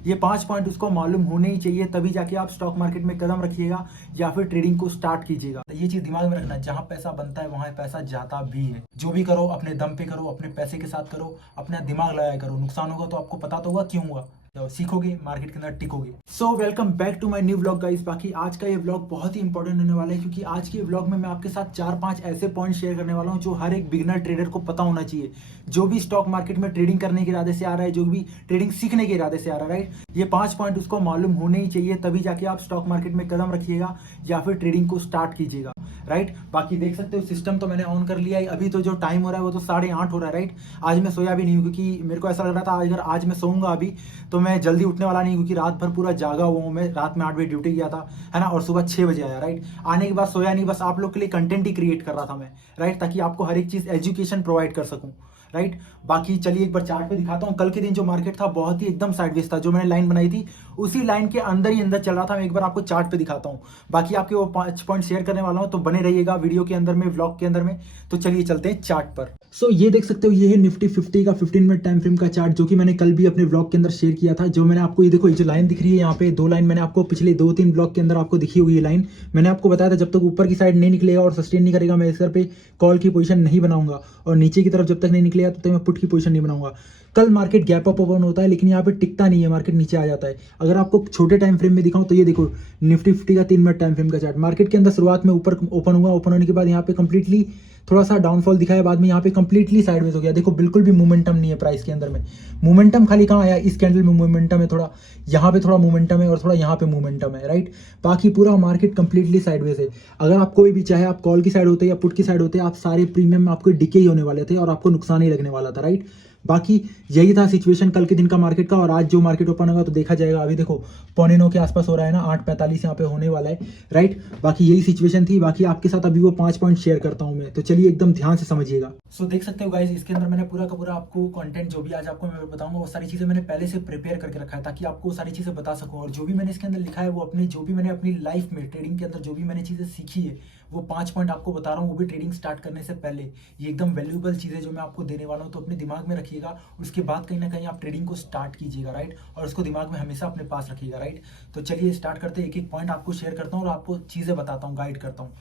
ये 5 पॉइंट उसको मालूम होने ही चाहिए, तभी जाके आप स्टॉक मार्केट में कदम रखिएगा या फिर ट्रेडिंग को स्टार्ट कीजिएगा। ये चीज दिमाग में रखना, जहां पैसा बनता है वहां पैसा जाता भी है। जो भी करो अपने दम पे करो, अपने पैसे के साथ करो, अपना दिमाग लगाया करो। नुकसान होगा तो आपको पता तो होगा क्यों हुआ, तो सीखोगे, मार्केट के अंदर टिकोगे। So welcome back to my new vlog guys. बाकी आज का ये व्लॉग बहुत ही इंपॉर्टेंट होने वाला है, क्योंकि आज के व्लॉग में मैं आपके साथ 4-5 ऐसे पॉइंट शेयर करने वाला हूं जो हर एक बिगिनर ट्रेडर को पता होना चाहिए। जो भी स्टॉक मार्केट में ट्रेडिंग करने के इरादे से आ रहा है, जो भी ट्रेडिंग सीखने के इरादे से आ रहा है, राइट, ये 5 पॉइंट उसको मालूम होने ही चाहिए, तभी जाके आप स्टॉक मार्केट में कदम रखिएगा या फिर ट्रेडिंग को स्टार्ट कीजिएगा, राइट। बाकी देख सकते हो सिस्टम तो मैंने ऑन कर लिया है। अभी तो जो टाइम हो रहा है वो तो 8:30 हो रहा है, राइट। आज मैं सोया भी नहीं हूँ, क्योंकि मेरे को ऐसा लग रहा था अगर आज मैं सोऊंगा अभी तो मैं जल्दी उठने वाला नहीं, क्योंकि रात भर पूरा जागा हुआ हूँ। मैं रात में 8 बजे ड्यूटी गया था, है ना, और सुबह 6 बजे आया, राइट। आने के बाद सोया नहीं, बस आप लोग के लिए कंटेंट ही क्रिएट कर रहा था मैं, राइट, ताकि आपको हर एक चीज एजुकेशन प्रोवाइड कर सकूं, राइट। बाकी चलिए एक बार चार्ट पे दिखाता हूँ। कल के दिन जो मार्केट था बहुत ही एकदम साइडवेज था, जो मैंने लाइन बनाई थी उसी लाइन के अंदर ही अंदर चल रहा था। मैं एक बार आपको चार्ट पे दिखाता हूँ। बाकी आपके वो 5 पॉइंट शेयर करने वाला हूँ, तो बने रहिएगा वीडियो के अंदर में, व्लॉग के अंदर में। तो चलिए चलते हैं चार्ट पर। ये देख सकते हो, ये है निफ्टी 50 का 15 मिनट टाइम फ्रेम का चार्ट, जो कि मैंने कल भी अपने व्लॉग के अंदर शेयर किया था। जो मैंने आपको, ये देखो, ये जो लाइन दिख रही है यहाँ पे, 2 लाइन मैंने आपको पिछले 2-3 ब्लॉग के अंदर आपको दिखी हुई है लाइन। मैंने आपको बताया था जब तक ऊपर की साइड नहीं निकलेगा और सस्टेन नहीं करेगा, मैं इस पे कॉल की पोजीशन नहीं बनाऊंगा, और नीचे की तरफ जब तक नहीं निकलेगा तब तक मैं पुट की पोजीशन नहीं बनाऊंगा। कल मार्केट गैप अप ओपन होता है, लेकिन यहाँ पे टिकता नहीं है, मार्केट नीचे आ जाता है। अगर आपको छोटे टाइम फ्रेम में दिखाऊं तो ये देखो, निफ्टी 50 का 3 मिनट टाइम फ्रेम का चार्ट, मार्केट के अंदर शुरुआत में ऊपर ओपन हुआ, ओपन होने के बाद यहाँ पे कंप्लीटली थोड़ा सा डाउनफॉल दिखाया, बाद में यहाँ पे कंप्लीटली साइडवेज हो गया। देखो बिल्कुल भी मोमेंटम नहीं है प्राइस के अंदर में। मोमेंटम खाली कहाँ आया, इस कैंडल में मोमेंटम है, थोड़ा यहाँ पे थोड़ा मोमेंटम है और थोड़ा यहाँ पे मोमेंटम है, राइट। बाकी पूरा मार्केट कंप्लीटली साइडवेज है। अगर आप कोई भी, चाहे आप कॉल की साइड होते या पुट की साइड होते, आप सारे प्रीमियम में आपको डिके ही होने वाले थे और आपको नुकसान ही लगने वाला था, राइट। बाकी यही था सिचुएशन कल के दिन का मार्केट का। और आज जो मार्केट ओपन होगा तो देखा जाएगा। अभी देखो 8:45 के आसपास हो रहा है ना, 8:45 यहाँ पे होने वाला है, राइट। बाकी यही सिचुएशन थी। बाकी आपके साथ अभी वो 5 पॉइंट शेयर करता हूँ मैं, तो चलिए एकदम ध्यान से समझिएगा। देख सकते हो गाइस, इसके अंदर मैंने पूरा का पूरा आपको कंटेंट, जो भी आज आपको मैं बताऊंगा, वो सारी चीजें मैंने पहले से प्रिपेयर करके रखा है, ताकि आपको सारी चीजें बता सकूं। और जो भी मैंने इसके अंदर लिखा है, वो अपने, जो भी मैंने अपनी लाइफ में ट्रेडिंग के अंदर जो भी मैंने चीजें सीखी है, वो 5 पॉइंट आपको बता रहा हूँ, वो भी ट्रेडिंग स्टार्ट करने से पहले। ये एकदम वैल्यूएबल चीजें जो मैं आपको देने वाला हूँ, तो अपने दिमाग में रखिएगा। उसके बाद कहीं ना कहीं आप ट्रेडिंग को स्टार्ट कीजिएगा, राइट, और उसको दिमाग में हमेशा अपने पास रखिएगा, राइट। तो चलिए स्टार्ट करते हैं। एक एक पॉइंट आपको शेयर करता हूँ और आपको चीजें बताता हूँ, गाइड करता हूँ।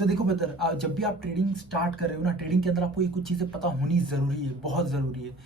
देखो ब्रदर, जब भी आप ट्रेडिंग स्टार्ट कर रहे हो ना, ट्रेडिंग के अंदर आपको ये कुछ चीज़ें पता होनी ज़रूरी है, बहुत ज़रूरी है।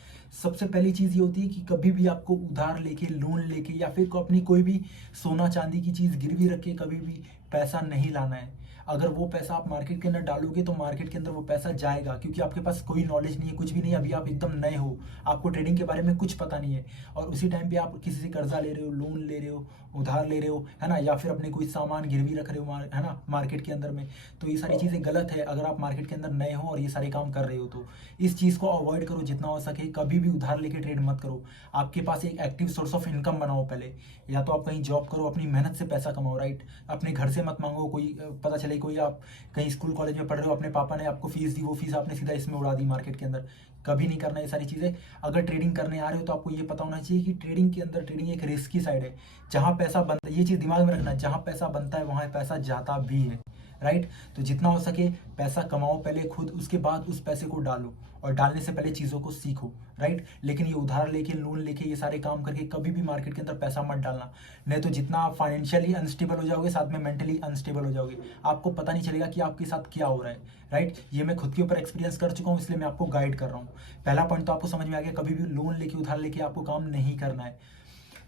सबसे पहली चीज़ ये होती है कि कभी भी आपको उधार लेके, लोन लेके, या फिर अपनी कोई भी सोना चांदी की चीज़ गिरवी रख के कभी भी पैसा नहीं लाना है। अगर वो पैसा आप मार्केट के अंदर डालोगे तो मार्केट के अंदर वो पैसा जाएगा, क्योंकि आपके पास कोई नॉलेज नहीं है, कुछ भी नहीं है। अभी आप एकदम नए हो, आपको ट्रेडिंग के बारे में कुछ पता नहीं है, और उसी टाइम पे आप किसी से कर्जा ले रहे हो, लोन ले रहे हो, उधार ले रहे हो, है ना, या फिर अपने कोई सामान गिरवी रख रहे हो, है ना, मार्केट के अंदर में। तो ये सारी चीज़ें गलत है। अगर आप मार्केट के अंदर नए हो और ये सारे काम कर रहे हो, तो इस चीज़ को अवॉइड करो जितना हो सके। कभी भी उधार लेके ट्रेड मत करो। आपके पास एक एक्टिव सोर्स ऑफ इनकम बनाओ पहले। या तो आप कहीं जॉब करो, अपनी मेहनत से पैसा कमाओ, राइट। अपने घर से मत मांगो। कोई पता चले कोई, आप कहीं स्कूल कॉलेज में पढ़ रहे हो, अपने पापा ने आपको फीस दी, वो फीस आपने सीधा इसमें उड़ा दी मार्केट के अंदर। कभी नहीं करना ये सारी चीज़ें। अगर ट्रेडिंग करने आ रहे हो तो आपको ये पता होना चाहिए कि ट्रेडिंग के अंदर, ट्रेडिंग एक रिस्की साइड है। जहाँ पैसा बनता है, ये चीज़ दिमाग में रखना, जहाँ पैसा बनता है वहाँ पैसा जाता भी है, राइट। तो जितना हो सके पैसा कमाओ पहले खुद, उसके बाद उस पैसे को डालो, और डालने से पहले चीज़ों को सीखो, राइट। लेकिन ये उधार लेके, लोन लेके, ये सारे काम करके कभी भी मार्केट के अंदर पैसा मत डालना। नहीं तो जितना आप फाइनेंशियली अनस्टेबल हो जाओगे, साथ में मेंटली अनस्टेबल हो जाओगे। आपको पता नहीं चलेगा कि आपके साथ क्या हो रहा है, राइट। ये मैं खुद के ऊपर एक्सपीरियंस कर चुका हूँ, इसलिए मैं आपको गाइड कर रहा हूँ। पहला पॉइंट तो आपको समझ में आ गया, कभी भी लोन लेके, उधार लेके आपको काम नहीं करना है।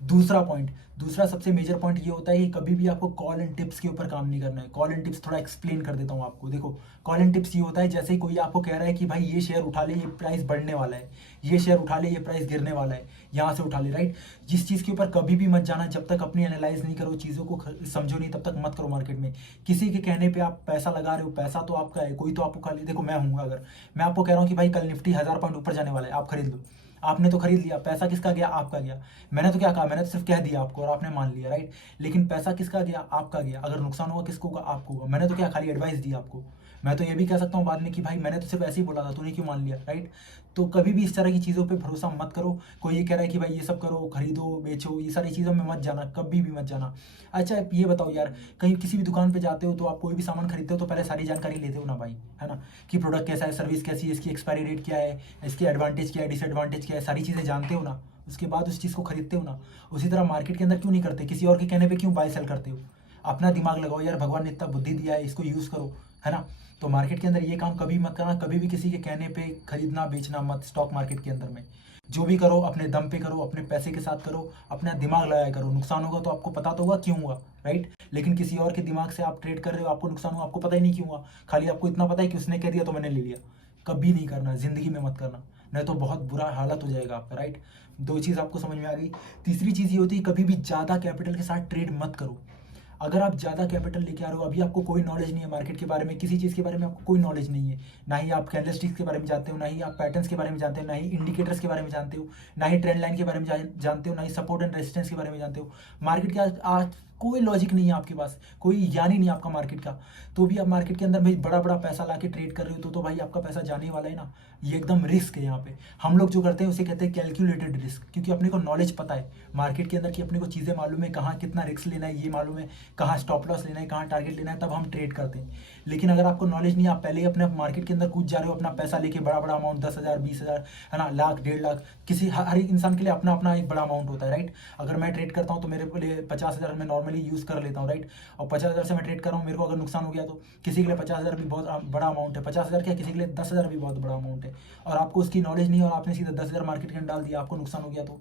दूसरा पॉइंट, दूसरा सबसे मेजर पॉइंट ये होता है कि कभी भी आपको कॉल एंड टिप्स के ऊपर काम नहीं करना है। कॉल एंड टिप्स थोड़ा एक्सप्लेन कर देता हूँ आपको। देखो, कॉल एंड टिप्स ये होता है, जैसे कोई आपको कह रहा है कि भाई ये शेयर उठा ले, ये प्राइस बढ़ने वाला है, ये शेयर उठा ले, ये प्राइस गिरने वाला है, यहाँ से उठा ले, राइट। जिस चीज़ के ऊपर कभी भी मत जाना, जब तक अपनी एनालाइज नहीं करो, चीज़ों को समझो नहीं, तब तक मत करो मार्केट में। किसी के कहने पर आप पैसा लगा रहे हो, पैसा तो आपका है, कोई तो आपको खाली, देखो मैं हूँ, अगर मैं आपको कह रहा हूँ कि भाई कल निफ्टी 1000 पॉइंट ऊपर जाने वाला है, आप खरीद लो, आपने तो खरीद लिया, पैसा किसका गया, आपका गया। मैंने तो क्या कहा, मैंने तो सिर्फ कह दिया आपको और आपने मान लिया, राइट। लेकिन पैसा किसका गया, आपका गया। अगर नुकसान होगा किसको होगा, आपको होगा। मैंने तो क्या खाली एडवाइस दी आपको, मैं तो ये भी कह सकता हूँ बाद में कि भाई मैंने तो सिर्फ ऐसे ही बोला था, तूने क्यों मान लिया, राइट। तो कभी भी इस तरह की चीज़ों पे भरोसा मत करो। कोई ये कह रहा है कि भाई ये सब करो, खरीदो बेचो, ये सारी चीज़ों में मत जाना, कभी भी मत जाना। अच्छा ये बताओ यार, कहीं किसी भी दुकान पे जाते हो तो आप कोई भी सामान खरीदते हो तो पहले सारी जानकारी लेते हो ना भाई, है ना, कि प्रोडक्ट कैसा है, सर्विस कैसी है, इसकी एक्सपायरी डेट क्या है, इसकी एडवांटेज क्या है, डिसएडवांटेज क्या है, सारी चीज़ें जानते हो ना, उसके बाद उस चीज़ को खरीदते हो ना। उसी तरह मार्केट के अंदर क्यों नहीं करते, किसी और के कहने पे क्यों बाय सेल करते हो। अपना दिमाग लगाओ यार, भगवान ने इतना बुद्धि दिया है, इसको यूज़ करो, है ना। तो मार्केट के अंदर ये काम कभी मत करना, कभी भी किसी के कहने पे खरीदना बेचना मत। स्टॉक मार्केट के अंदर में जो भी करो अपने दम पे करो, अपने पैसे के साथ करो, अपना दिमाग लगाया करो। नुकसान होगा तो आपको पता तो होगा क्यों हुआ, राइट। लेकिन किसी और के दिमाग से आप ट्रेड कर रहे हो, आपको नुकसान हुआ, आपको पता ही नहीं क्यों हुआ, खाली आपको इतना पता है कि उसने कह दिया तो मैंने ले लिया। कभी नहीं करना, जिंदगी में मत करना, नहीं तो बहुत बुरा हालत हो जाएगा आपका, राइट। दो चीज़ आपको समझ में आ गई। तीसरी चीज़ ये होती है, कभी भी ज़्यादा कैपिटल के साथ ट्रेड मत करो। अगर आप ज़्यादा कैपिटल लेके आ रहे हो, अभी आपको कोई नॉलेज नहीं है मार्केट के बारे में, किसी चीज़ के बारे में आपको कोई नॉलेज नहीं है, ना ही आप कैंडलस्टिक्स के बारे में जानते हो, ना ही आप पैटर्न्स के बारे में जानते हो, ना ही इंडिकेटर्स के बारे में जानते हो, ना ही ट्रेंड लाइन के बारे में जानते हो, ना ही सपोर्ट एंड रेजिस्टेंस के बारे में जानते हो। मार्केट के आज कोई लॉजिक नहीं है आपके पास, कोई ज्ञान ही नहीं है आपका मार्केट का, तो भी आप मार्केट के अंदर भाई बड़ा बड़ा पैसा ला के ट्रेड कर रहे हो तो भाई आपका पैसा जाने वाला है ना। ये एकदम रिस्क है यहाँ पे। हम लोग जो करते हैं उसे कहते हैं कैलकुलेटेड रिस्क, क्योंकि अपने को नॉलेज पता है मार्केट के अंदर की, अपने को चीज़ें मालूम है, कहाँ कितना रिस्क लेना है ये मालूम है, कहाँ स्टॉप लॉस लेना है, कहाँ टारगेट लेना है, तब हम ट्रेड करते हैं। लेकिन अगर आपको नॉलेज नहीं है, आप पहले ही अपने मार्केट के अंदर कूद जा रहे हो अपना पैसा लेके, बड़ा बड़ा अमाउंट 10,000 20,000, है ना, लाख 1.5 लाख, किसी हर एक इंसान के लिए अपना अपना एक बड़ा अमाउंट होता है, राइट। अगर मैं ट्रेड करता हूँ तो मेरे लिए 50,000 मैं नॉर्मली यूज़ कर लेता हूँ, राइट। और 50,000 से मैं ट्रेड कर रहा हूँ, मेरे को अगर नुकसान हो गया तो किसी के लिए 50,000 भी बहुत बड़ा अमाउंट है, 50,000 क्या, किसी के लिए 10,000 भी बहुत बड़ा अमाउंट है, और आपको उसकी नॉलेज नहीं है और आपने सीधा 10,000 मार्केट के अंदर डाल दिया, आपको नुकसान हो गया तो।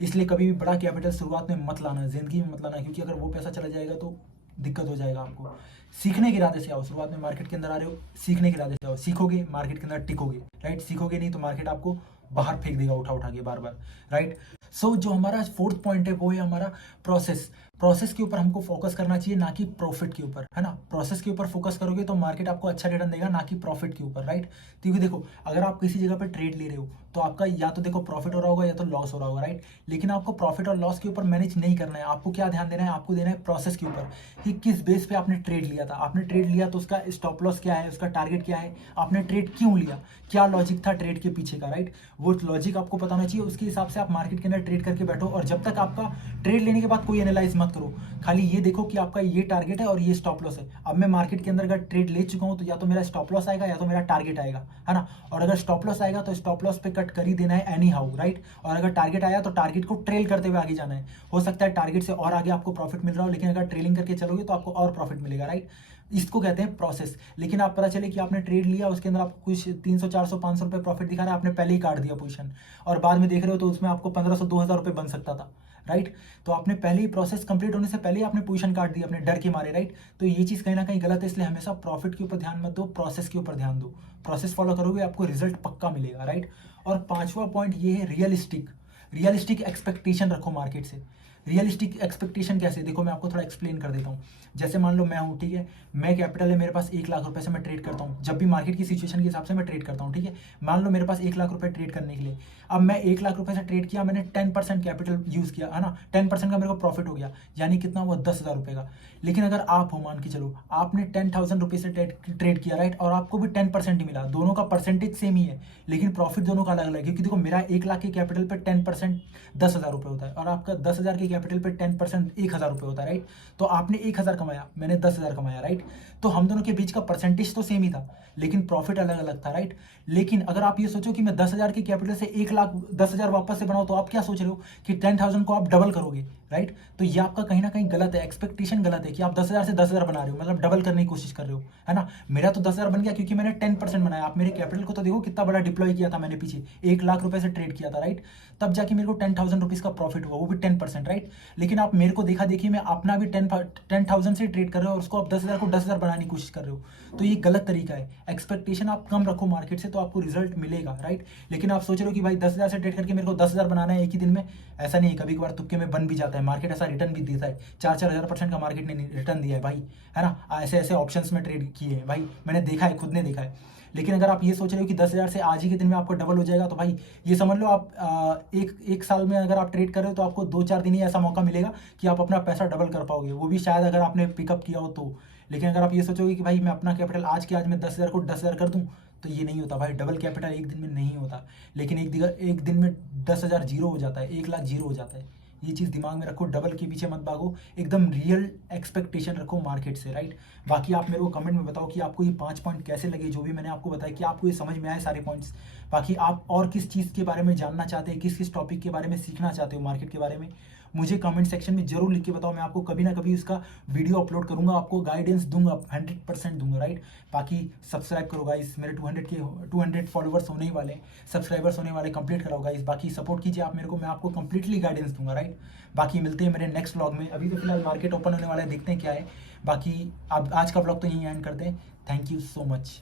इसलिए कभी भी बड़ा कैपिटल शुरुआत में मत लाना, जिंदगी में मत लाना, क्योंकि अगर वो पैसा चला जाएगा तो दिक्कत हो जाएगा आपको। सीखने के इरादे से आओ, शुरुआत में मार्केट के अंदर आ रहे हो, सीखने के इरादे से आओ, सीखोगे मार्केट के अंदर टिकोगे, राइट। सीखोगे नहीं तो मार्केट आपको बाहर फेंक देगा उठा उठा के बार बार, राइट। सो जो हमारा फोर्थ पॉइंट है वो है हमारा प्रोसेस। प्रोसेस के ऊपर हमको फोकस करना चाहिए, ना कि प्रॉफिट के ऊपर, है ना। प्रोसेस के ऊपर फोकस करोगे तो मार्केट आपको अच्छा रिटर्न देगा, ना कि प्रॉफिट के ऊपर, राइट। क्योंकि देखो, अगर आप किसी जगह पर ट्रेड ले रहे हो तो आपका या तो देखो प्रॉफिट हो रहा होगा या तो लॉस हो रहा होगा, राइट। लेकिन आपको प्रॉफिट और लॉस के ऊपर मैनेज नहीं करना है, आपको क्या ध्यान देना है, आपको देना है प्रोसेस के ऊपर, कि किस बेस पे आपने ट्रेड लिया था। आपने ट्रेड लिया तो उसका स्टॉप लॉस क्या है, उसका टारगेट क्या है, आपने ट्रेड क्यों लिया, क्या लॉजिक था ट्रेड के पीछे का, राइट। वो लॉजिक आपको पता होना चाहिए, उसके हिसाब से आप मार्केट के अंदर ट्रेड करके बैठो। और जब तक आपका ट्रेड लेने के बाद कोई एनालाइज मत करो, खाली ये देखो कि आपका ये टारगेट है और ये स्टॉप लॉस है। अब मैं मार्केट के अंदर अगर ट्रेड ले चुका हूं तो या तो मेरा स्टॉप लॉस आएगा या तो मेरा टारगेट आएगा, है ना। और अगर स्टॉप लॉस आएगा तो स्टॉप लॉस पे कट कर ही देना है एनी हाउ, राइट। और अगर टारगेट आया तो टारगेट को ट्रेल करते हुए आगे जाना है। हो सकता है टारगेट से और आगे आपको प्रॉफिट मिल रहा हो, लेकिन अगर ट्रेलिंग करके चलोगे तो आपको और प्रॉफिट मिलेगा, राइट। इसको कहते हैं प्रोसेस। लेकिन आप पता चले कि आपने ट्रेड लिया, उसके अंदर आपको कुछ 300 400 500 रुपये प्रॉफिट दिखा रहा है, आपने पहले ही काट दिया पोजीशन, और बाद में देख रहे हो तो उसमें आपको 1500 2000 रुपये बन सकता था, राइट। तो आपने पहले ही प्रोसेस कंप्लीट होने से पहले ही आपने पोजीशन काट दी अपने डर के मारे, राइट। तो ये चीज़ कहीं ना कहीं गलत है, इसलिए हमेशा प्रॉफिट के ऊपर ध्यान मत दो, प्रोसेस के ऊपर ध्यान दो। प्रोसेस फॉलो करोगे आपको रिजल्ट पक्का मिलेगा, राइट। और पांचवा पॉइंट ये है रियलिस्टिक। रियलिस्टिक एक्सपेक्टेशन रखो मार्केट से। रियलिस्टिक एक्सपेक्टेशन कैसे, देखो मैं आपको थोड़ा एक्सप्लेन कर देता हूँ। जैसे मान लो मैं हूँ, ठीक है, मैं कैपिटल है मेरे पास 1 लाख रुपए से मैं ट्रेड करता हूँ, जब भी मार्केट की सिचुएशन के हिसाब से मैं ट्रेड करता हूँ, ठीक है। मान लो मेरे पास 1 लाख रुपए ट्रेड करने के लिए, अब मैं 1 लाख रुपए से ट्रेड किया, मैंने 10% कैपिटल यूज किया, है ना, 10% का मेरे को प्रॉफिट हो गया, यानी कितना हुआ 10,000 रुपए का। लेकिन अगर आप हो, मान के चलो आपने 10,000 रुपये से ट्रेड किया, राइट, और आपको भी 10% ही मिला, दोनों का परसेंटेज सेम ही है, लेकिन प्रॉफिट दोनों का अलग अलग है। क्योंकि देखो मेरा 1 लाख के कैपिटल पे 10% 10,000 रुपये होता है, और आपका 10,000 के कैपिटल पे 10% 1,000 रुपये होता है, राइट। तो आपने 1,000 कमाया, मैंने 10,000 कमाया, राइट। तो हम दोनों के बीच का परसेंटेज तो सेम ही था, लेकिन प्रॉफिट अलग अलग था, राइट। लेकिन अगर आप ये सोचो कि मैं 10,000 के कैपिटल से 1,00,000 10,000 वापस से बनाओ, तो आप क्या सोच रहे हो कि 10,000 को आप डबल करोगे, राइट। तो ये आपका कहीं ना कहीं गलत है, एक्सपेक्टेशन गलत है कि आप 10,000 से 10,000 बना रहे हो, मतलब डबल करने की कोशिश कर रहे हो, है ना। मेरा तो 10,000 बन गया क्योंकि मैंने 10% बनाया। आप मेरे कैपिटल को तो देखो कितना बड़ा डिप्लॉय किया था मैंने पीछे, 1,00,000 रुपए से ट्रेड किया था, राइट। तब जाके मेरे को 10,000 रुपीज़ का प्रॉफिट हुआ, वो भी 10%, राइट। लेकिन आप मेरे को देखा देखिए मैं अपना भी 10,000 से ट्रेड कर रहे हो और उसको आप 10,000 को 10,000 बनाने की कोशिश कर रहे हो। तो ये गलत तरीका है। एक्सपेक्टेशन आप कम रखो मार्केट से, तो आपको रिजल्ट मिलेगा, राइट। लेकिन आप सोच रहे हो कि भाई 10,000 से ट्रेड करके मेरे को 10,000 बनाना है एक ही दिन में, ऐसा नहीं है। कभी कभार तुक्के में बन भी जाता है, मार्केट ऐसा रिटर्न भी देता है, 4-4 हज़ार % का मार्केट ने रिटर्न दिया है भाई, है ना। ऐसे ऐसे ऑप्शंस में ट्रेड किए हैं भाई, मैंने देखा है, खुद ने देखा है। लेकिन अगर आप ये सोच रहे हो कि 10,000 से आज ही के दिन में आपको डबल हो जाएगा, तो भाई ये समझ लो आप एक साल में अगर आप ट्रेड कर रहे हो तो आपको 2-4 दिन ही ऐसा मौका मिलेगा कि आप अपना पैसा डबल कर पाओगे, वो भी शायद अगर आपने पिकअप किया हो तो। लेकिन अगर आप ये सोचोगे कि भाई मैं अपना कैपिटल आज के आज में 10,000 को 10,000 कर दूं, तो ये नहीं होता भाई। डबल कैपिटल एक दिन में नहीं होता, लेकिन एक दिन में 10,000 जीरो हो जाता है, 1 लाख जीरो हो जाता है। ये चीज़ दिमाग में रखो, डबल के पीछे मत भागो, एकदम रियल एक्सपेक्टेशन रखो मार्केट से, राइट। बाकी आप मेरे को कमेंट में बताओ कि आपको ये 5 पॉइंट कैसे लगे, जो भी मैंने आपको बताया, कि आपको ये समझ में आए सारे पॉइंट्स। बाकी आप और किस चीज़ के बारे में जानना चाहते हैं, किस किस टॉपिक के बारे में सीखना चाहते हो मार्केट के बारे में, मुझे कमेंट सेक्शन में जरूर लिख के बताओ। मैं आपको कभी ना कभी उसका वीडियो अपलोड करूंगा, आपको गाइडेंस दूंगा, 100% दूंगा, राइट। बाकी सब्सक्राइब करो गाइस, मेरे 200 फॉलोवर्स होने ही वाले, सब्सक्राइबर्स होने वाले, कंप्लीट कराओ गाइस। बाकी सपोर्ट कीजिए आप मेरे को, मैं आपको कंप्लीटली गाइडेंस दूंगा, राइट। बाकी मिलते हैं मेरे नेक्स्ट व्लॉग में। अभी तो फिलहाल मार्केट ओपन होने वाला है, देखते हैं क्या है। बाकी अब आज का व्लॉग तो यहीं एंड करते हैं। Thank you so much.